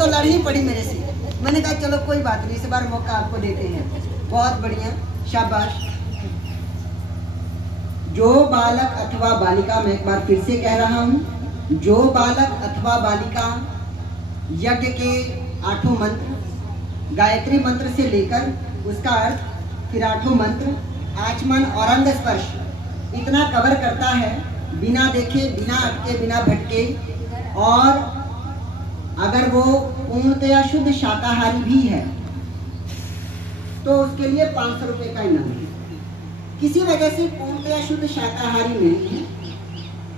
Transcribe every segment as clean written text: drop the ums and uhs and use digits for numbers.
तो लड़ ही पड़ी मेरे से। मैंने कहा चलो कोई बात नहीं, इस बार मौका आपको देते हैं। बहुत बढ़िया, शाबाश। जो बालक अथवा बालिका, मैं एक बार फिर से कह रहा हूँ, जो बालक अथवा बालिका यज्ञ के 8 मंत्र, गायत्री मंत्र से लेकर उसका अर्थ, फिर 8 मंत्र, आचमन और अंग स्पर्श इतना कवर करता है, बिना देखे, बिना अटके, बिना भटके, और अगर वो पूर्णतया शुद्ध शाकाहारी भी है तो उसके लिए 500 रुपये का इनाम है। किसी वजह से पूर्णतया शुद्ध शाकाहारी नहीं है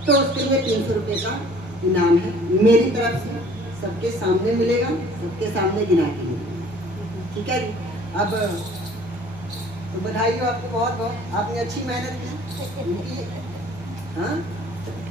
तो उसके लिए 300 रुपये का इनाम है, मेरी तरफ से। सबके सामने मिलेगा, सबके सामने गिना के मिलेगा, ठीक है जी। अब तो बधाई हो आपको बहुत बहुत, आपने अच्छी मेहनत की। हाँ,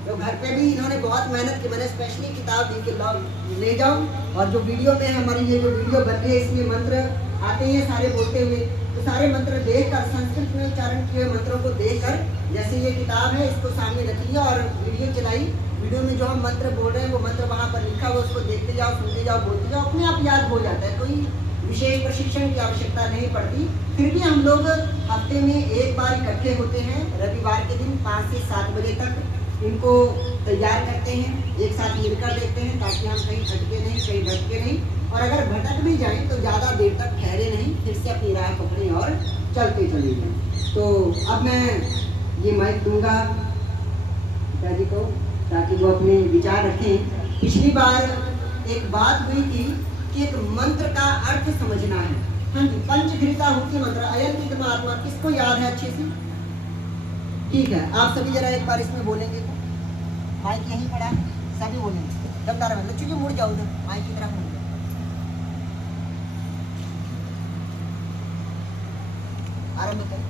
तो घर पे भी इन्होंने बहुत मेहनत की। मैंने स्पेशली किताब दी कि लाओ ले जाओ, और जो वीडियो में हमारी ये जो वीडियो बन रही है इसमें मंत्र आते हैं सारे बोलते हुए, तो सारे मंत्र देखकर, संस्कृत में उच्चारण किए हुए मंत्रों को देखकर, जैसे ये किताब है इसको सामने रख लिया और वीडियो चलाई। वीडियो में जो हम मंत्र बोल रहे हैं वो मंत्र वहाँ पर लिखा हुआ, उसको देखते जाओ, सुनते जाओ, बोलते जाओ, अपने आप याद हो जाता है। कोई विशेष प्रशिक्षण की आवश्यकता नहीं पड़ती। फिर भी हम लोग हफ्ते में एक बार इकट्ठे होते हैं, रविवार के दिन 5 से 7 बजे तक इनको तैयार करते हैं, एक साथ मिलकर देखते हैं, ताकि हम कहीं भटके नहीं, कहीं भटके नहीं, और अगर भटक भी जाएं तो ज़्यादा देर तक ठहरे नहीं, फिर से अपनी राह पकड़ें और चलते चले जाएं। तो अब मैं ये माइक दूंगा पिताजी को, ताकि वो अपने विचार रखें। पिछली बार एक बात हुई थी कि एक मंत्र का अर्थ समझना है। हाँ जी, पंचघृता हुति मंत्र, अयन विद्यमात्मा, किसको याद है अच्छे से? ठीक है, आप सभी जरा एक बार इसमें बोलेंगे तो माइक यहीं पड़ा है, सभी बोलेंगे दमदार में। लच्चू जी मुड़ जाओ उधर, माइक की तरफ मुड़ जाओ। आरंभ करें।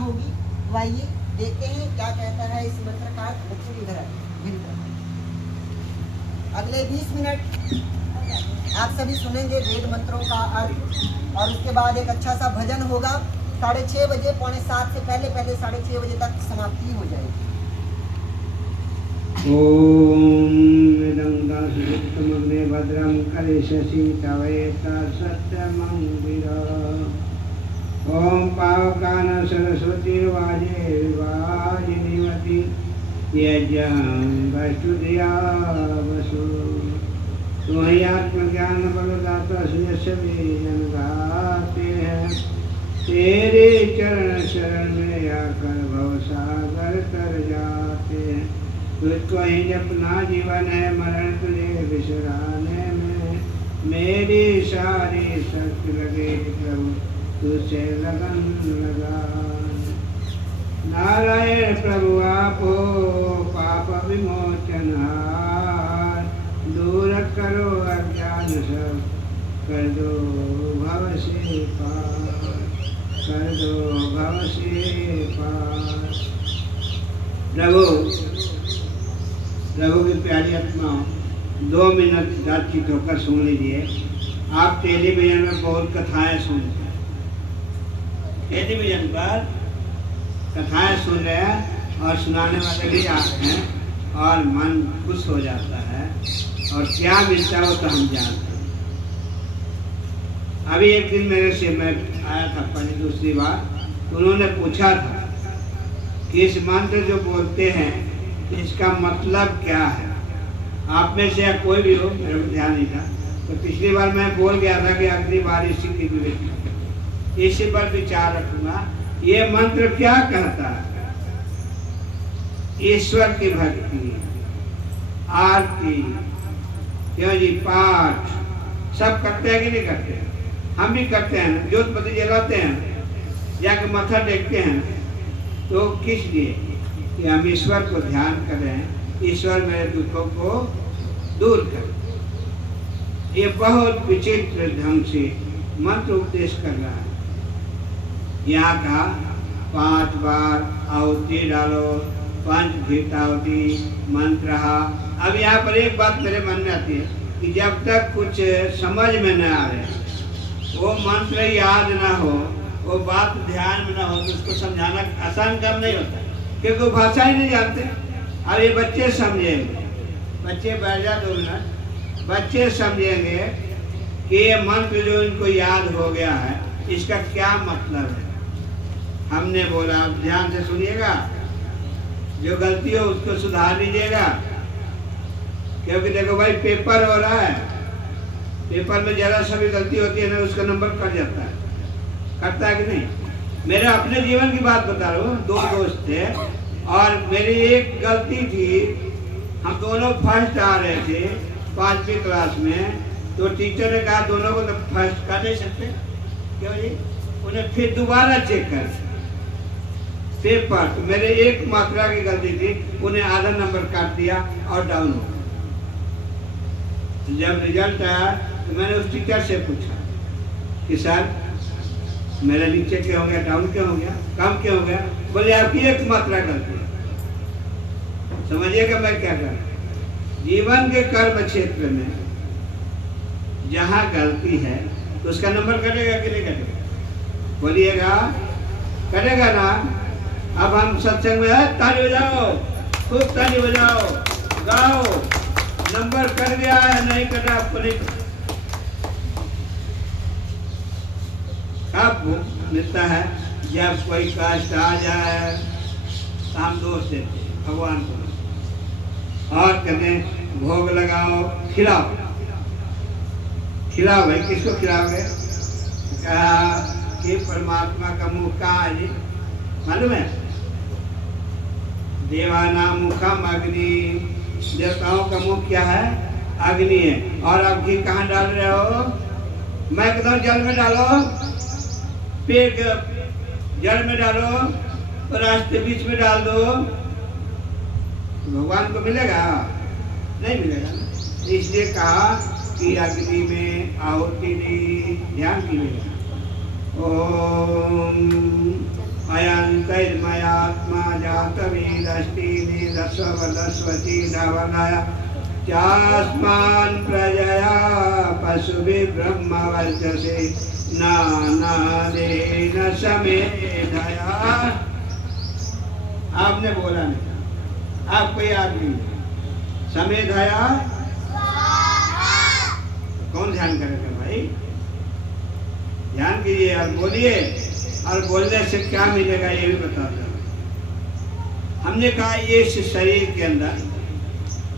होगी, आइए देखते हैं क्या कहता है इस मंत्र का। इधर अगले 20 मिनट आप सभी सुनेंगे वेद मंत्रों का अर्थ, और उसके बाद एक अच्छा सा भजन होगा। 6:30 बजे, 6:45 से पहले 6:30 बजे तक समाप्ति हो जाएगी। ओम वेदंगासुतमग्ने भद्रम करिष्यसि तवेता सत्यमंगिरा। ओम पावकान सरस्वती वाजे वाजिनीवती यज्ञं वस्तुधिया वसु। तुम्हें आत्मज्ञान बलदाता सुयस्य जनगाते हैं। तेरे चरण शरण में आकर भवसागर तर जाते हैं। तुझको ही अपना जीवन है, मरण तुझे विसराने में। मेरी सारी शक्ति लगे प्रभु तुझसे लगन लगा। नारायण प्रभु आपो पाप विमोचन हार। दूर करो अज्ञान सब, कर दो भव से पार, कर दो भव से पार। प्रभु की प्यारी आत्मा 2 मिनट बातचीत होकर सुन लीजिए। आप टेलीविजन में बहुत कथाएं सुनते हैं, टेलीविजन पर कथाएं सुन रहे हैं और सुनाने वाले भी आते हैं और मन खुश हो जाता है, और क्या मिलता है वो तो हम जानते हैं। अभी एक दिन मेरे से मैं आया था पहले दूसरी बार, तो उन्होंने पूछा था कि इस मंत्र जो बोलते हैं इसका मतलब क्या है। आप में से या कोई भी हो, मेरे को ध्यान नहीं था, तो पिछली बार मैं बोल गया था कि अगली बार इसी की इसी पर विचार रखूंगा। ये मंत्र क्या कहता है? ईश्वर की भक्ति, आरती, क्यों जी, पाठ सब करते हैं कि नहीं करते हैं? हम भी करते हैं, ज्योत बत्ती जलाते हैं, जाके माथा टेकते हैं, तो किस लिए? कि हम ईश्वर को ध्यान करें, ईश्वर मेरे दुखों को दूर करें। ये बहुत विचित्र ढंग से मंत्र उपदेश कर रहा है। यहाँ का 5 बार आहुति डालो, पंच घृतावती मंत्र। अब यहाँ पर एक बात मेरे मन में आती है कि जब तक कुछ समझ में न आए, वो मंत्र याद ना हो, वो बात ध्यान में ना हो, तो उसको समझाना आसान काम नहीं होता, क्योंकि वो भाषा ही नहीं जानते। अब ये बच्चे समझेंगे, बच्चे बैठ जा 2 मिनट, बच्चे समझेंगे कि ये मंत्र जो इनको याद हो गया है इसका क्या मतलब है। हमने बोला, अब ध्यान से सुनिएगा, जो गलती हो उसको सुधार लीजिएगा, क्योंकि देखो भाई पेपर हो रहा है, पेपर में जरा सा भी गलती होती है ना, उसका नंबर कट जाता है, कटता है कि नहीं। मेरे अपने जीवन की बात बता रहा हूँ, 2 दोस्त थे और मेरी एक गलती थी। हम दोनों फर्स्ट आ रहे थे 5वीं क्लास में, तो टीचर ने कहा दोनों को तो फर्स्ट कर नहीं सकते, क्यों जी, उन्हें फिर दोबारा चेक कर पेपर। तो मेरे एक मात्रा की गलती थी, उन्हें आधा नंबर काट दिया और डाउन हो गया। जब रिजल्ट आया तो मैंने उस टीचर से पूछा कि सर मेरा नीचे क्यों हो गया, डाउन क्यों हो गया, कम क्यों हो गया। बोले आपकी एक मात्रा गलती है। समझिएगा मैं क्या कर रहा हूं। जीवन के कर्म क्षेत्र में जहां गलती है तो उसका नंबर कटेगा कि नहीं कटेगा, बोलिएगा, कटेगा ना। अब हम सत्संग में है, ताली बजाओ, खूब ताली बजाओ, गाओ, नंबर कट गया है, नहीं कटा आपको नहीं। कब मिलता है, जब कोई कष्ट आ जाए तो हम दोष देते हैं भगवान को और कहते हैं भोग लगाओ, खिलाओ, खिलाओ भाई, किसको खिलाओगे। कहा कि परमात्मा का मुख कहाँ है जी, मालूम है, देवाना मुखम अग्नि, देवताओं का मुख क्या है, अग्नि है। और आप घी कहाँ डाल रहे हो, मैं कहता हूँ जल में डालो, पेड़ के जल में डालो, रास्ते बीच में डाल दो, तो भगवान को मिलेगा, नहीं मिलेगा। इसलिए कहा कि अग्नि में आहुति दी, ध्यान कीजिएगा। ओम अयंतर्मयात्मा जातवेदस्ति निरस्वलस्वती नवनाय चास्मान् प्रजया पशुभिः ब्रह्मवर्चसे नानादेन समेधया। आपने बोला नहीं, आपको याद नहीं, समेधया कौन ध्यान करेगा भाई, ध्यान कीजिए और बोलिए, और बोलने से क्या मिलेगा ये भी बता दो। हमने कहा ये शरीर के अंदर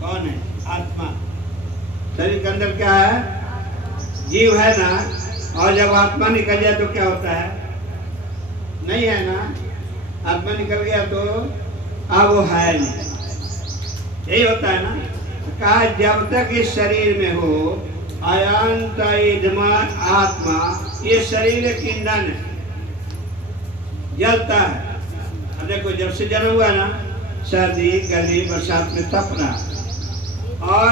कौन है, आत्मा। शरीर के अंदर क्या है, जीव है ना, और जब आत्मा निकल जाए तो क्या होता है, नहीं है ना, आत्मा निकल गया तो अब वो है नहीं, यही होता है ना। कहा जब तक इस शरीर में हो अयंत आत्मा, ये शरीर एक ईंधन है, जलता है। अब देखो जब से जन्म हुआ ना, सर्दी गर्मी बरसात में तपना, और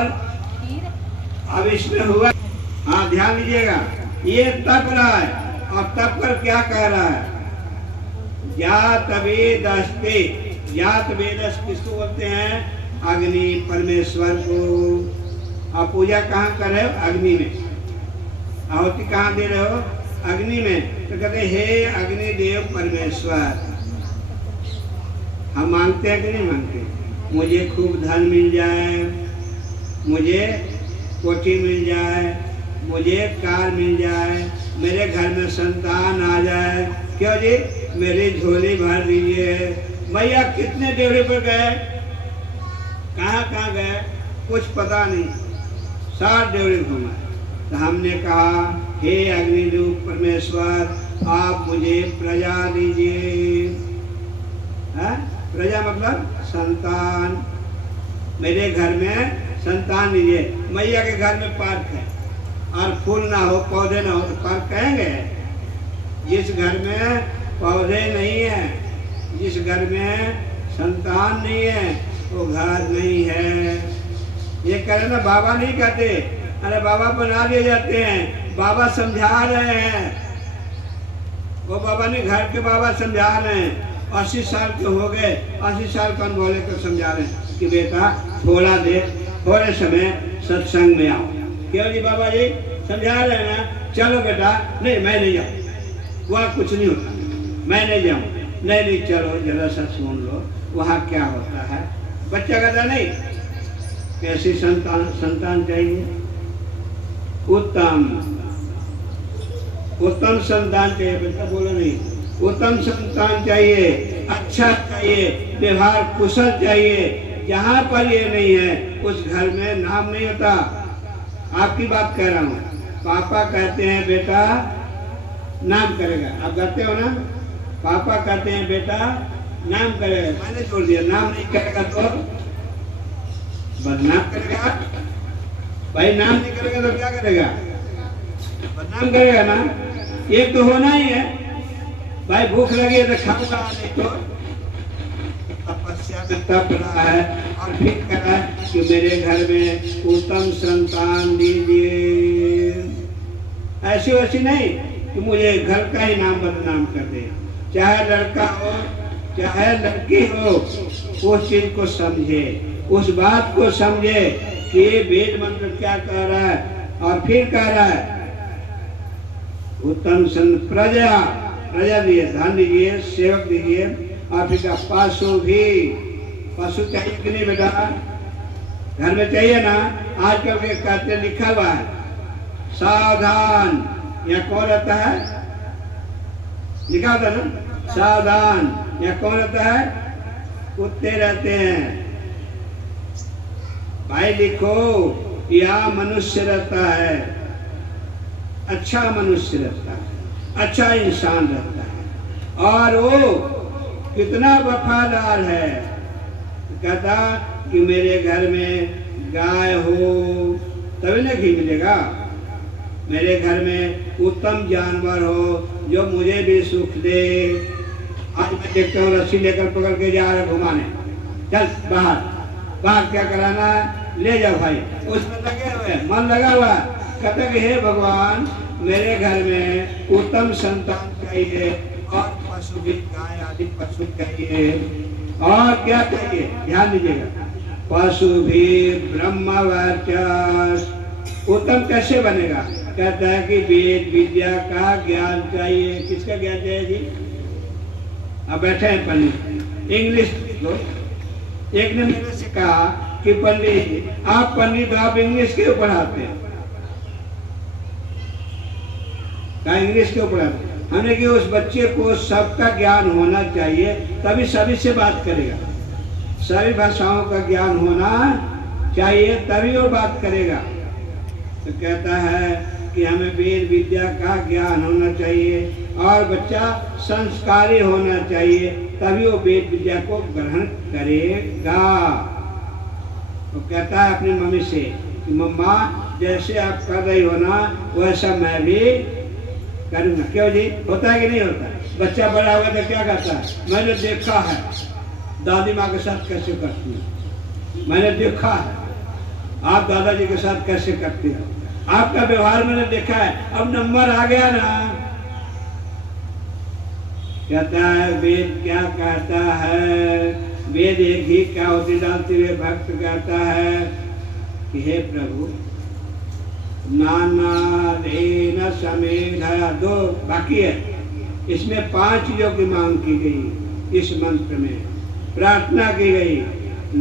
अब इसमें हुआ, हाँ ध्यान दीजिएगा, ये तप रहा है और तप कर क्या कह रहा है, ज्ञात वेदस्ते, ज्ञात वेदस किसको बोलते हैं, अग्नि परमेश्वर को। आप पूजा कहाँ कर रहे हो, अग्नि में, आहुति कहाँ दे रहे हो, अग्नि में। तो कहते हे अग्निदेव परमेश्वर, हम मांगते हैं कि नहीं मांगते, मुझे खूब धन मिल जाए, मुझे कोठी मिल जाए, मुझे कार मिल जाए, मेरे घर में संतान आ जाए, क्यों जी, मेरी झोली भर दीजिए। भैया कितने डेरे पर गए, कहाँ कहाँ गए, कुछ पता नहीं, 7 डेरे घूमा। तो हमने कहा हे अग्निरूप परमेश्वर, आप मुझे प्रजा दीजिए। प्रजा मतलब संतान, मेरे घर में संतान दीजिए। मैया के घर में पार्क है और फूल ना हो, पौधे ना हो तो पार्क कहेंगे। जिस घर में पौधे नहीं है, जिस घर में संतान नहीं है, वो घर नहीं है। ये कहे ना, बाबा नहीं कहते, अरे बाबा बना दिए जाते हैं, बाबा समझा रहे हैं। वो बाबा ने घर के बाबा समझा रहे हैं। 80 साल के हो गए, 80 साल कौन बोले तो समझा रहे हैं कि बेटा थोड़ा देर थोड़े समय सत्संग में आओ। क्यों जी बाबा जी समझा रहे हैं ना, चलो बेटा। नहीं मैं नहीं जाऊँ, वहाँ कुछ नहीं होता, मैं नहीं जाऊँ। नहीं चलो जरा सा सुन लो वहाँ क्या होता है। बच्चा कहता नहीं, कैसी संतान चाहिए? उत्तम संतान चाहिए। बेटा बोला नहीं, उत्तम संतान चाहिए, अच्छा चाहिए, व्यवहार कुशल चाहिए। जहाँ पर ये नहीं है उस घर में नाम नहीं होता। आपकी बात कह रहा हूँ। पापा कहते हैं बेटा नाम करेगा, आप करते हो ना? पापा कहते हैं बेटा नाम करेगा, मैंने छोड़ दिया। नाम नहीं करेगा तो बदनाम करेगा। भाई नाम नहीं करेगा तो क्या करेगा? बदनाम करेगा ना। एक तो होना ही है भाई। भूख लगी है तो खाऊंगा, नहीं तो तपस्या में तप रहा है और फिर कह रहा है कि मेरे घर में उत्तम संतान दीजिए। ऐसी वैसी नहीं कि मुझे घर का ही नाम बदनाम कर दे। चाहे लड़का हो चाहे लड़की हो, उस चीज को समझे, उस बात को समझे कि ये वेद मंत्र क्या कह रहा है। और फिर कह रहा है उत्तम प्रजा दिए, धन दीजिए, सेवक दीजिए। और फिर का पशु भी, पशु चाहिए कि नहीं बेटा? घर में चाहिए ना। आजकल के कहते लिखा हुआ है सावधान। यह कौन रहता है? लिखा होता ना सावधान। यह कौन रहता है? कुत्ते रहते हैं। भाई लिखो, यह मनुष्य रहता है, अच्छा मनुष्य रहता है, अच्छा इंसान रहता है। और वो कितना वफादार है। कहता कि मेरे घर में गाय हो तभी ना घी मिलेगा। मेरे घर में उत्तम जानवर हो जो मुझे भी सुख दे। आज मैं देखता हूँ रस्सी लेकर पकड़ के जा रहा घुमाने, चल बाहर क्या कराना, ले जाओ भाई। उसमें लगे हुए, मन लगा हुआ। कहते कि हे भगवान मेरे घर में उत्तम संतान चाहिए और पशु भी, गाय आदि पशु चाहिए। और क्या चाहिए? ध्यान दीजिएगा, पशु भी ब्रह्मवर्चस। उत्तम कैसे बनेगा? कहता है कि वेद विद्या का ज्ञान चाहिए। किसका ज्ञान चाहिए जी? अब बैठे हैं पंडित, इंग्लिश लो। एक ने मेरे से कहा कि पंडित आप पंडित आप इंग्लिश क्यों पढ़ाते हैं? कहा इंग्लिश क्यों पढ़ाते? हमने कि उस बच्चे को सबका ज्ञान होना चाहिए, तभी सभी से बात करेगा। सभी भाषाओं का ज्ञान होना चाहिए तभी वो बात करेगा। तो कहता है कि हमें वेद विद्या का ज्ञान होना चाहिए और बच्चा संस्कारी होना चाहिए, तभी वो वेद विद्या को ग्रहण करेगा। तो कहता है अपनी मम्मी से कि मम्मा जैसे आप कर रही हो ना वैसा मैं भी करूँगा। क्यों जी? होता है कि नहीं होता? बच्चा बड़ा होगा तो क्या कहता है? मैंने देखा है दादी माँ के साथ कैसे करती है, मैंने देखा है आप दादाजी के साथ कैसे करती हो, आपका व्यवहार मैंने देखा है। अब नंबर आ गया ना। कहता है वेद क्या कहता है? वेद एक ही क्या होती डालते हुए भक्त कहता है कि हे प्रभु नाना देन समेधा। दो बाकी है, इसमें 5 चीजों की मांग की गई। इस मंत्र में प्रार्थना की गई,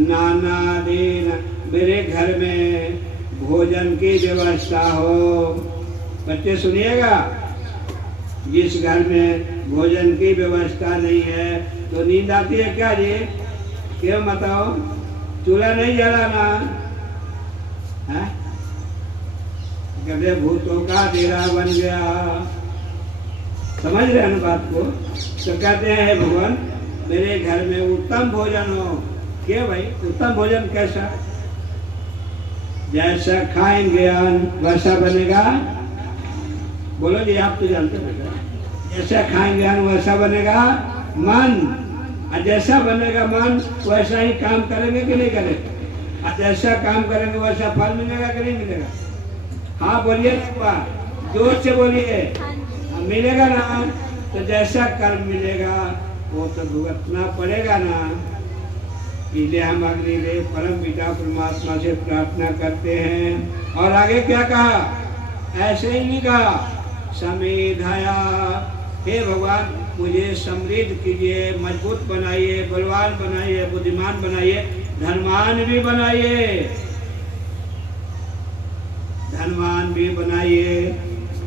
नाना देन, मेरे घर में भोजन की व्यवस्था हो। बच्चे सुनिएगा, जिस घर में भोजन की व्यवस्था नहीं है तो नींद आती है क्या जी? क्यों बताओ? चूल्हा नहीं जलाना है? कहते भूतों का डेरा बन गया। समझ रहे हैं ना बात को? तो कहते हैं भगवान मेरे घर में उत्तम भोजन हो। क्यों भाई? उत्तम भोजन कैसा? जैसा खाएंगे अन्न वैसा बनेगा। बोलो जी, आप तो जानते हो। जैसा खाएंगे अन्न वैसा बनेगा मन, और जैसा बनेगा मन वैसा ही काम करेंगे कि नहीं करेंगे? और जैसा काम करेंगे वैसा फल मिलेगा कि नहीं मिलेगा? हाँ बोलिए ना एक बार, जोर से बोलिए। मिलेगा ना, तो जैसा कर्म मिलेगा वो तो भुगतना पड़ेगा ना। इसलिए हम अग्निदेव परम पिता परमात्मा से प्रार्थना करते हैं। और आगे क्या कहा, ऐसे ही नहीं कहा, समेधाया, हे भगवान मुझे समृद्ध कीजिए, मजबूत बनाइए, बलवान बनाइए, बुद्धिमान बनाइए, धनवान भी बनाइए, धनवान भी बनाइए।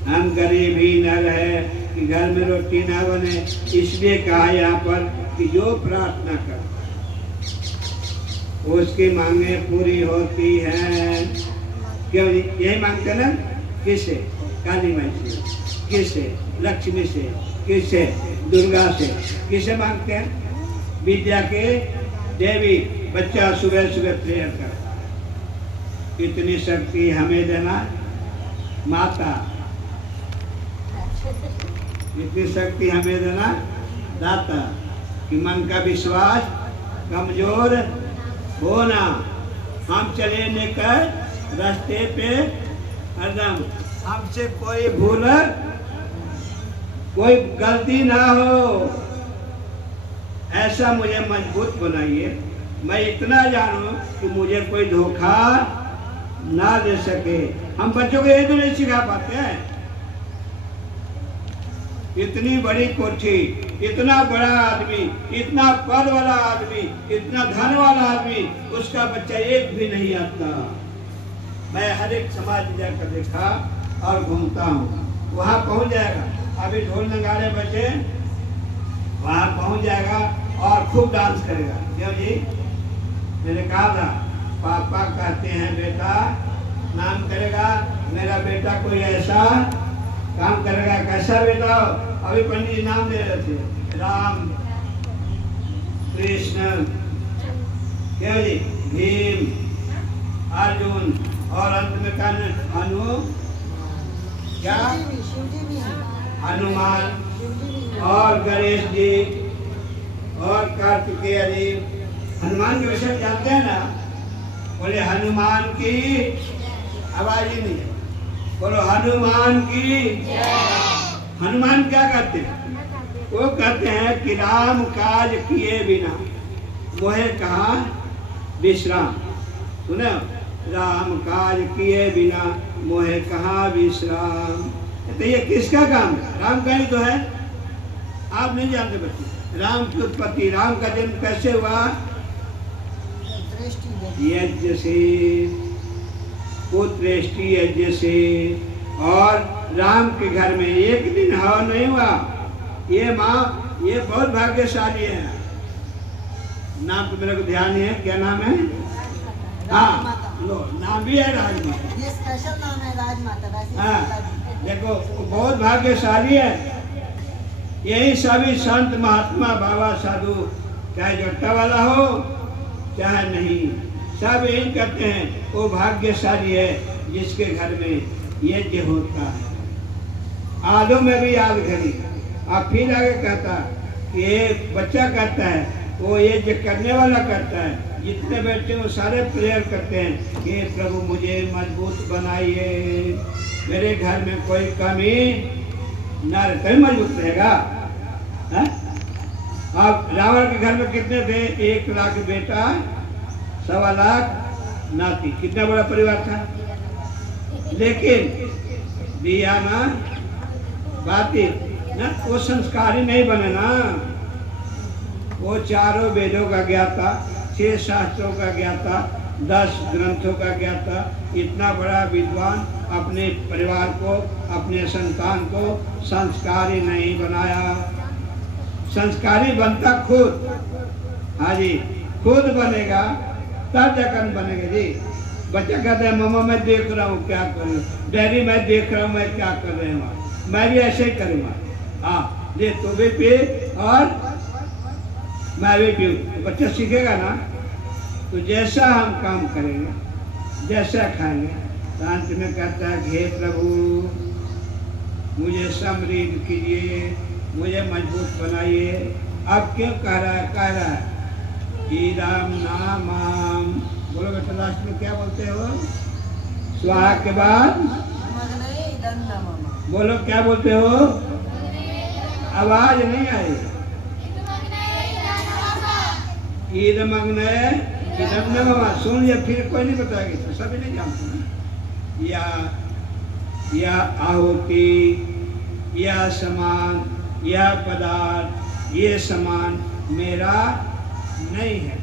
हम गरीब ही न रहे कि घर में रोटी ना बने। इसलिए कहा यहाँ पर कि जो प्रार्थना कर उसकी मांगे पूरी होती हैं। क्यों जी? यही मांगते ना, किससे? काली माई से, किससे? लक्ष्मी से, किससे? दुर्गा से। किससे मांगते हैं? विद्या के देवी। बच्चा सुबह सुबह प्रेयर कर, इतनी शक्ति हमें देना माता, इतनी शक्ति हमें देना दाता, कि मन का विश्वास कमजोर होना। हम चले लेकर रास्ते पे हरदम, हमसे कोई भूल कोई गलती ना हो, ऐसा मुझे मजबूत बनाइए। मैं इतना जानूं कि मुझे कोई धोखा ना दे सके। हम बच्चों को ये तो नहीं सिखा पाते हैं। इतनी बड़ी कोठी, इतना बड़ा आदमी, इतना पद वाला आदमी, इतना धन वाला आदमी, उसका बच्चा एक भी नहीं आता। मैं हर एक समाज में जाकर देखा और घूमता हूँ, वहाँ पहुँच जाएगा। अभी ढोल नगाड़े बजे, वहाँ पहुँच जाएगा और खूब डांस करेगा। क्यों जी? मैंने कहा था, पापा कहते हैं बेटा नाम करेगा, मेरा बेटा कोई ऐसा काम करेगा। कैसा बेटा? अभी पंडित जी नाम दे रहे थे, राम कृष्ण, क्या जी, भीम, अर्जुन, और अंत में कौन? अनु, क्या? हनुमान और गणेश जी और कार्तिकेय जी। हनुमान के विषय जानते हैं ना? बोले हनुमान की, आवाज ही नहीं है, बोलो हनुमान की। हनुमान क्या कहते हैं? वो कहते हैं कि राम काज किए बिना मोहे कहा विश्राम। सुने, राम काज किए बिना मोहे कहा विश्राम। तो ये किसका काम है? राम का ही तो है। आप नहीं जानते बच्चे, राम की उत्पत्ति, राम का जन्म कैसे हुआ? यज्ञ से, पुत्रेष्टि यज्ञ से। और राम के घर में एक दिन हवन नहीं हुआ। ये माँ, ये बहुत भाग्यशाली है। नाम तो मेरे को ध्यान नहीं है, क्या नाम है? हाँ, लो नाम भी है राजमाता। ये स्पेशल नाम है राजमाता। हाँ, देखो बहुत भाग्यशाली है। यही सभी संत महात्मा बाबा साधु, चाहे जट्टा वाला हो चाहे नहीं, सब यही कहते हैं वो भाग्यशाली है जिसके घर में यज्ञ होता है। आदो में भी याद करी। और फिर आगे कहता कि एक बच्चा कहता है, वो यज्ञ करने वाला कहता है, जितने बैठे वो सारे प्रेयर करते हैं कि प्रभु मुझे मजबूत बनाइए, मेरे घर में कोई कमी न रहे, तभी मजबूत रहेगा। अब रावण के घर में कितने थे? 1 लाख बेटा, 1.25 लाख नाती। कितना बड़ा परिवार था। लेकिन दिया ना बाती ना, वो संस्कारी नहीं बने ना। वो 4 वेदों का ज्ञाता, 6 शास्त्रों का ज्ञाता, 10 ग्रंथों का ज्ञाता, इतना बड़ा विद्वान अपने परिवार को, अपने संतान को संस्कारी नहीं बनाया। संस्कारी बनता खुद। हाँ जी, खुद बनेगा तब जाकर बनेगा जी। बच्चा कहता है मम्मा मैं देख रहा हूँ क्या कर रहे हो, डैडी मैं देख रहा हूँ मैं क्या कर रहे हूँ, मैं भी ऐसे ही करूँगा। हाँ दे, तू भी पी और मैं भी पीऊँ। तो बच्चा सीखेगा ना। तो जैसा हम काम करेंगे, जैसा खाएंगे, तो अंत में कहता है हे प्रभु मुझे समृद्ध कीजिए, मुझे मजबूत बनाइए। अब क्यों कह रहा है? कह रहा है कि राम नाम। बोलो बेटा लास्ट में क्या बोलते हो? स्वाहा के बाद बोलो क्या बोलते हो? आवाज नहीं आई। ईद मग्न इदम नमः। सुन या फिर कोई नहीं बताएगी तो सभी नहीं जानते ना। या आहुति, या समान, या पदार्थ, ये समान मेरा नहीं है,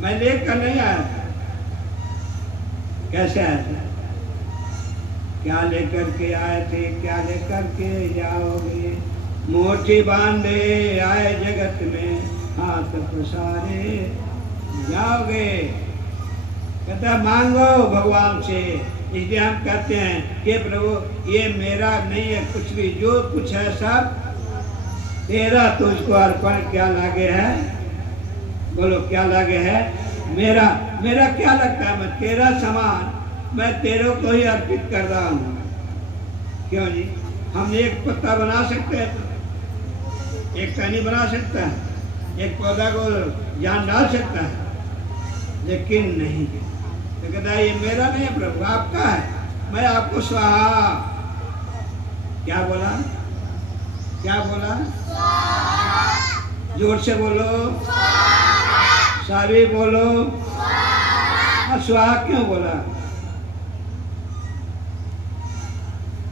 मैं लेकर नहीं आया था। कैसे आया था? क्या लेकर के आए थे, क्या लेकर के जाओगे? मोटी बांधे आए जगत में, हाथ पसारे जाओगे। कहता मांगो भगवान से। इसलिए हम कहते हैं कि प्रभु ये मेरा नहीं है कुछ भी, जो कुछ है सब तेरा, तुझको अर्पण क्या लागे है? बोलो क्या लागे है? मेरा क्या लगता है? मैं तेरा समान, मैं तेरे को ही अर्पित कर रहा हूँ। क्यों जी? हम एक पत्ता बना सकते हैं, एक टहनी बना सकता है, एक पौधा को जान डाल सकता है, लेकिन नहीं। तो कहता है ये मेरा नहीं है प्रभु, आपका है, मैं आपको स्वाहा। क्या बोला? क्या बोला? जोर से बोलो, सभी बोलो। स्वाहा क्यों बोला?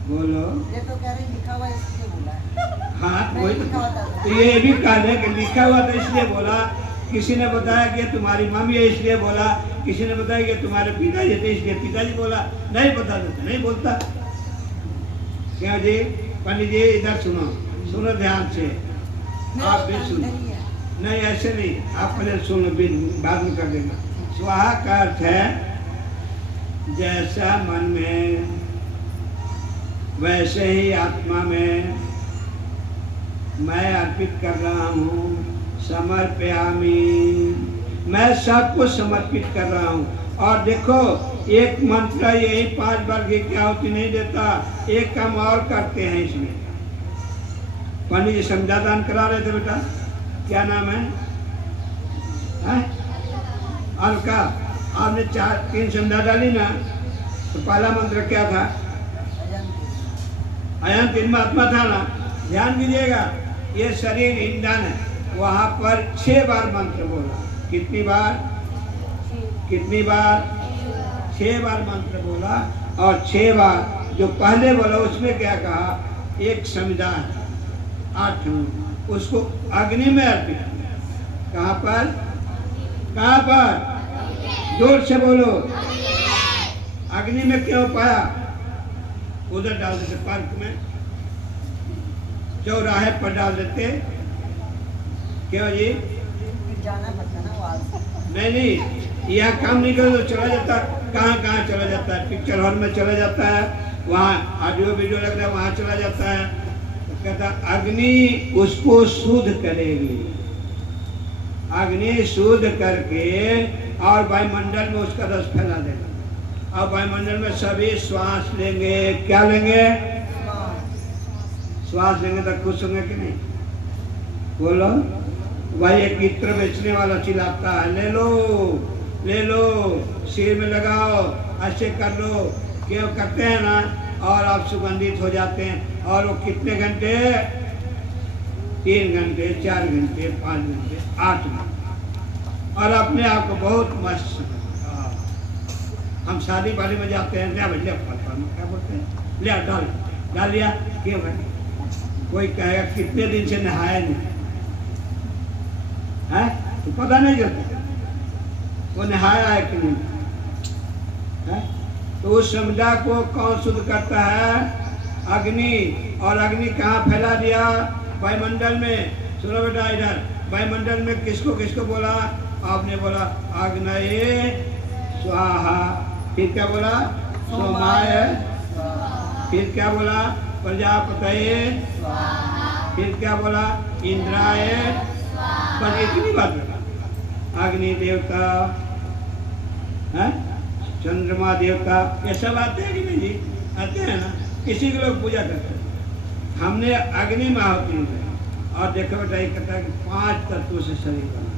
बोलो। ये तो कह रहे लिखा हुआ इसलिए बोला है। हाँ नहीं वही लिखा हुआ था। तो ये भी कहा है कि लिखा हुआ था इसलिए बोला। किसी ने बताया कि तुम्हारी मम्मी है इसलिए बोला, किसी ने बताया कि तुम्हारे पिताजी थे इसलिए पिताजी बोला। नहीं पता तो नहीं बोलता। क्यों जी? पंडित जी इधर सुनो, सुनो ध्यान से, आप भी सुनो। नहीं ऐसे नहीं, आप पहले सुनो, बाद में कर देना। स्वाहा का अर्थ है जैसा मन में वैसे ही आत्मा में मैं अर्पित कर रहा हूँ। समर्पयामि, मैं सबको समर्पित कर रहा हूँ। और देखो एक मंत्र यही 5 बार की क्या होती नहीं देता, एक काम और करते हैं इसमें। पंडित जी समझादान करा रहे थे बेटा, क्या नाम है? अलका, आपने 3 संध्या डाली ना, तो पहला मंत्र क्या था? अयंत इन्मात्मा था ना। ध्यान दीजिएगा, ये शरीर ईंधन है। वहां पर 6 बार मंत्र बोला। कितनी बार? कितनी बार? 6 बार मंत्र बोला। और 6 बार जो पहले बोला उसमें क्या कहा? एक संविधान 8 उसको अग्नि में अर्पित किया। कहाँ पर? कहाँ पर? जोर से बोलो। अग्नि में क्यों पाया? उधर डाल देते पार्क में, चौराहे पर डाल देते। क्यों जी? जाना पड़ता ना वहाँ। नहीं, यह काम नहीं करो तो चला जाता। कहाँ कहाँ चला जाता है? पिक्चर हॉल में चला जाता है, वहाँ ऑडियो वीडियो लग रहा है, वहाँ चला जाता है। तो कहता अग्नि उसको शुद्ध करेगी। अग्नि शुद्ध करके और वायुमंडल में उसका रस फैला देगा। और वायुमंडल में सभी श्वास लेंगे। क्या लेंगे? श्वास लेंगे तो खुश होंगे कि नहीं? बोलो। भाई एक इत्र बेचने वाला चिल्लाता है, ले लो ले लो, सिर में लगाओ, ऐसे कर लो। क्यों करते हैं ना? और आप सुगंधित हो जाते हैं। और वो कितने घंटे? 3 घंटे, 4 घंटे, 5 घंटे, 8 घंटे, और अपने आप को बहुत मस्त। हम शादी वाली में जाते हैं, क्या बोलते हैं? ले डाल लिया। क्यों भाई? कोई कहेगा कितने दिन से नहाया नहीं है, तो पता नहीं चलता वो नहाया है कि नहीं है। तो उस समुद्र को कौन शुद्ध करता है? अग्नि। और अग्नि कहाँ फैला दिया? वायुमंडल में। सुनो बेटा इधर, वायुमंडल में किसको किसको बोला? आपने बोला अग्नये स्वाहा। फिर क्या बोला? सोमाय। फिर क्या बोला? प्रजापतये। फिर क्या बोला? इंद्राय। बस इतनी बात बता। अग्नि देवता है, चंद्रमा देवता, ये सब आते हैं कि नहीं जी? आते हैं ना। इसी के लोग पूजा करते हैं। हमने अग्नि में आहुति दी। और देखो बेटा ये कहता है कि 5 तत्वों से शरीर बना।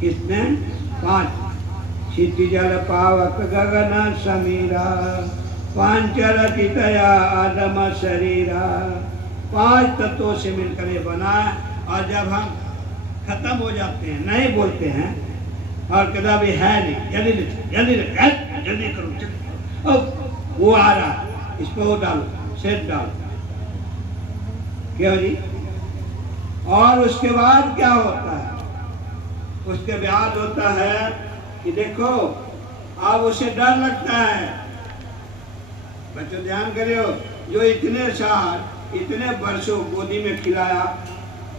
किसने? 5। क्षिति जल पावक गगन समीरा, पांचरतितया आदम शरीरा। 5 तत्वों से मिलकर ये बना है। और जब हम खत्म हो जाते हैं, नहीं बोलते हैं और कहता भी है नहीं, जल्दी जल्दी जल्दी करो, जल्दी करो, वो आ रहा, इस पर वो डालो, सेट डालो, क्यों जी? और उसके बाद क्या होता है? उसके बाद होता है कि देखो अब उसे डर लगता है। बच्चों ध्यान करियो, जो इतने साल इतने वर्षों गोदी में खिलाया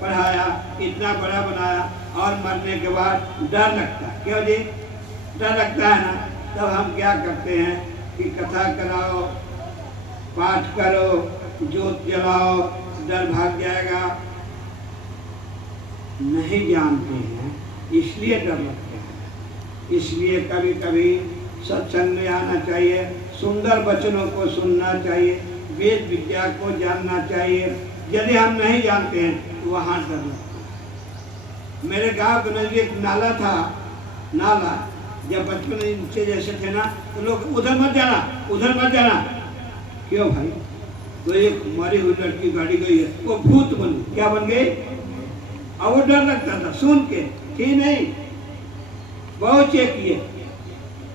पढ़ाया, इतना बड़ा बनाया और मरने के बाद डर लगता है, क्यों जी? डर लगता है ना। तब हम क्या करते हैं कि कथा कराओ, पाठ करो, जोत जलाओ, डर भाग जाएगा। नहीं जानते हैं इसलिए डर लगते हैं। इसलिए कभी कभी सत्संग में आना चाहिए, सुंदर वचनों को सुनना चाहिए, वेद विद्या को जानना चाहिए। यदि हम नहीं जानते हैं तो वहाँ डर लगता है। मेरे गांव के नजदीक नाला था, नाला जब बचपन में नीचे जैसे थे ना, तो लोग उधर मत जाना, उधर मत जाना। क्यों भाई? तो एक मरी हुई लड़की गाड़ी गई है, वो भूत बन गई। क्या बन गई? और वो डर लगता था सुन के, ठीक नहीं, बहुत चेक किए,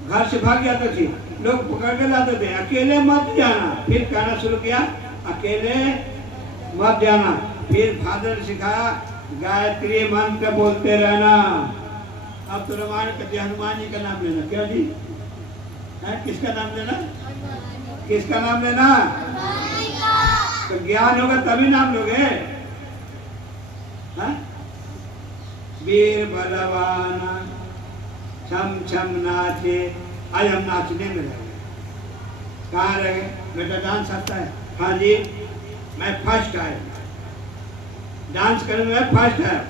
घर से भाग जाते थे, लोग पकड़ के लाते थे, अकेले मत जाना। फिर कहना शुरू किया, अकेले मत जाना। फिर फादर ने सिखाया, गायत्री मंत्र बोलते रहना। अब तो रामायण कहते हनुमान जी का नाम लेना। क्यों जी? है किसका नाम लेना? किसका नाम लेना? तो ज्ञान होगा तभी नाम लोगे। वीर बलवान छम छम नाचे। आज हम नाचने में रह गए। कहाँ रह गए? बेटा डांस आता है? हाँ जी, मैं फर्स्ट आया, डांस करने में फर्स्ट आया।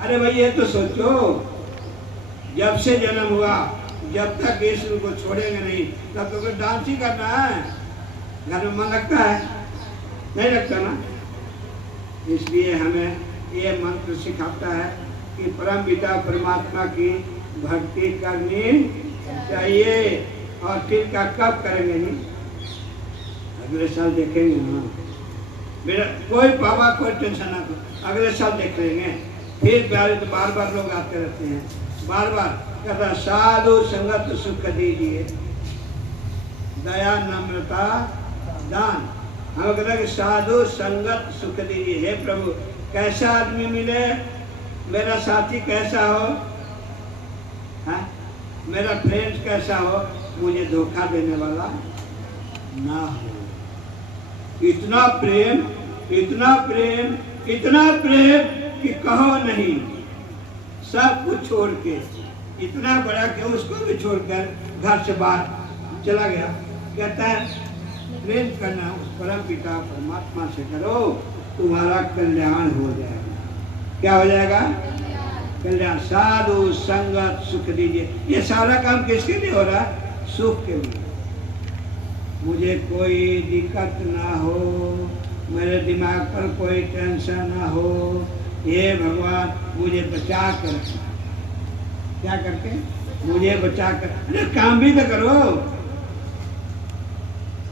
अरे भाई ये तो सोचो, जब से जन्म हुआ जब तक ईश्वर को छोड़ेंगे नहीं तब तो डांस ही करना है। घर में मन लगता है? नहीं लगता ना। इसलिए हमें ये मंत्र सिखाता है कि परम पिता परमात्मा की भक्ति करनी चाहिए। और फिर का कब करेंगे? नहीं, अगले साल देखेंगे ना। मेरा कोई बाबा कोई टेंशन ना करो, अगले साल देख लेंगे। फिर तो बार बार लोग आते रहते हैं, बार बार कहता साधु संगत सुख दीजिए, दया नम्रता दान। हम कहते कि साधु संगत सुख दीजिए। हे प्रभु, कैसा आदमी मिले, मेरा साथी कैसा हो, हा? मेरा फ्रेंड कैसा हो, मुझे धोखा देने वाला ना हो। इतना प्रेम, इतना प्रेम, इतना प्रेम कि कहो नहीं। सब कुछ छोड़ के, इतना बड़ा कि उसको भी छोड़कर घर से बाहर चला गया। कहता है प्रेम करना उस परम पिता परमात्मा से करो, तुम्हारा कल्याण हो जाएगा। क्या हो जाएगा? कल्याण। साधु संगत सुख दीजिए। ये सारा काम किसके लिए हो रहा है? सुख के लिए। मुझे कोई दिक्कत ना हो, मेरे दिमाग पर कोई टेंशन ना हो, ये भगवान मुझे बचा कर रखना। क्या करके? मुझे बचा कर। अरे काम भी तो करो।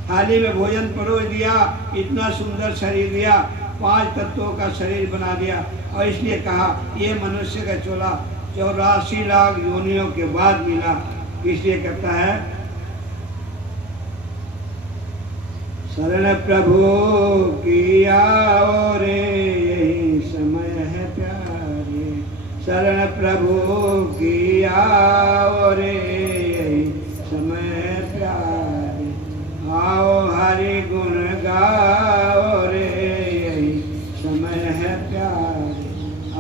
थाली में भोजन परोस दिया, इतना सुंदर शरीर दिया, 5 तत्वों का शरीर बना दिया। और इसलिए कहा ये मनुष्य का चोला 84 लाख योनियों के बाद मिला। इसलिए कहता है शरण प्रभु की आओ रे, यही समय है प्यारे। शरण प्रभु की आओ रे, यही समय है प्यारे। आओ हरि गुण गाओ रे, यही समय है प्यारे।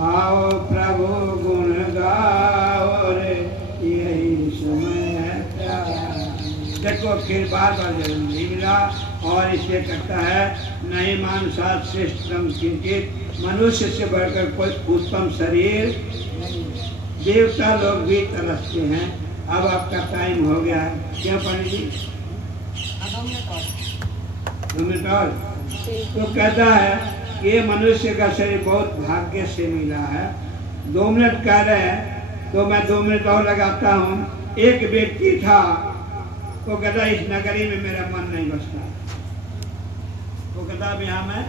आओ प्रभु गुण गाओ रे, यही समय है प्यारे। देखो फिर बार बार जन्म नहीं मिला। और इसलिए कहता है नहीं मानुषात् श्रेष्ठतम किंचित, मनुष्य से बढ़कर कोई उत्तम शरीर। देवता लोग भी तरसते हैं। अब आपका टाइम हो गया है। क्या पंडित जी? 2 मिनट और। तो कहता है ये मनुष्य का शरीर बहुत भाग्य से मिला है। 2 मिनट कह रहे हैं तो मैं 2 मिनट और लगाता हूँ। एक व्यक्ति था, वो कहता इस नगरी में मेरा मन नहीं बसता, वो कहता अब यहाँ मैं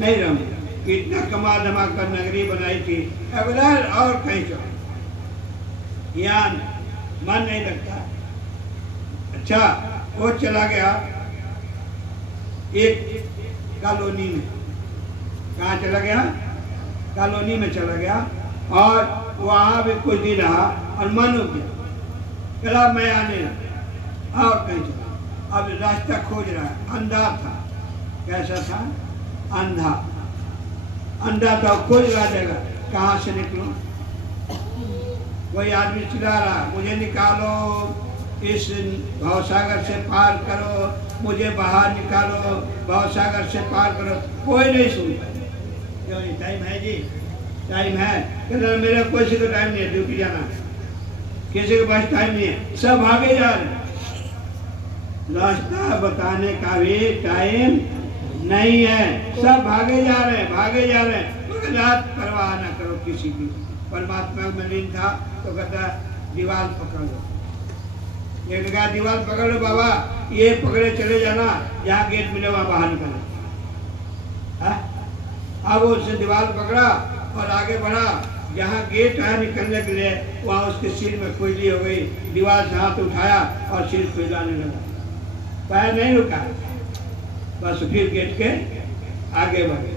नहीं रहूँगा। इतना कमा धमा कर नगरी बनाई थी, अगला और कहीं चलो, यहाँ मन नहीं लगता। अच्छा, वो चला गया एक कॉलोनी में। कहाँ चला गया? कॉलोनी में चला गया और वहाँ भी कुछ दिन रहा और मन उठ गया, कहला मैं आने लगा और कहीं चला। अब रास्ता खोज रहा है, अंधा था। कैसा था? अंधा, अंधा था, खोज रहा जगह, कहाँ से निकलूं? कोई आदमी चिल्ला रहा, मुझे निकालो, इस भवसागर से पार करो, मुझे बाहर निकालो, भवसागर से पार करो। कोई नहीं सुनता। क्यों? टाइम है जी, टाइम है। कहते मेरा किसी को टाइम नहीं है, ड्यूटी जाना है, किसी के पास टाइम नहीं है, सब भागे जा रहे हैं। रास्ता बताने का भी टाइम नहीं है, सब भागे जा रहे हैं, भागे जा रहे हैं। तो रात परवाह ना करो किसी की। परमात्मा में लीन था तो कहता दीवार पकड़ लो। एक जगह दीवार पकड़ लो बाबा, ये पकड़े चले जाना, जहाँ गेट मिले वहाँ बाहर निकलना। अब उसने दीवार पकड़ा और आगे बढ़ा, जहाँ गेट आया निकलने के लिए वहाँ उसके सिर में खुजली हो गई। दीवार से हाथ उठाया और सिर खुजलाने लगा, पैर नहीं रुका, बस फिर गेट के आगे बढ़े,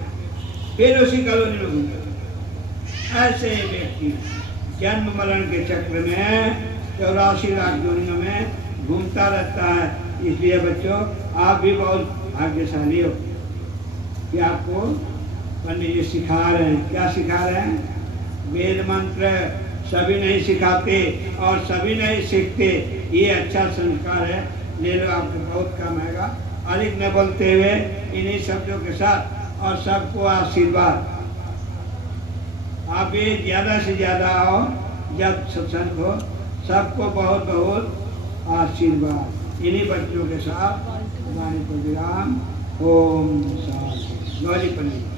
फिर उसी कॉलोनी में घूम। ऐसे व्यक्ति जन्म मरण के चक्र में 84 लाख दुनिया में घूमता रहता है। इसलिए बच्चों, आप भी बहुत भाग्यशाली हो कि आपको पंडित जी सिखा रहे हैं। क्या सिखा रहे हैं? वेद मंत्र सभी नहीं सिखाते और सभी नहीं सीखते। ये अच्छा संस्कार है, ले लो, आपको बहुत काम आएगा। अधिक न बोलते हुए इन्हीं शब्दों के साथ और सबको आशीर्वाद। आप भी ज़्यादा से ज़्यादा आओ जब सत्संग हो, सबको बहुत बहुत आशीर्वाद। इन्हीं बच्चों के साथ वाणी को विराम। ओम शांति। गौरी पंडित।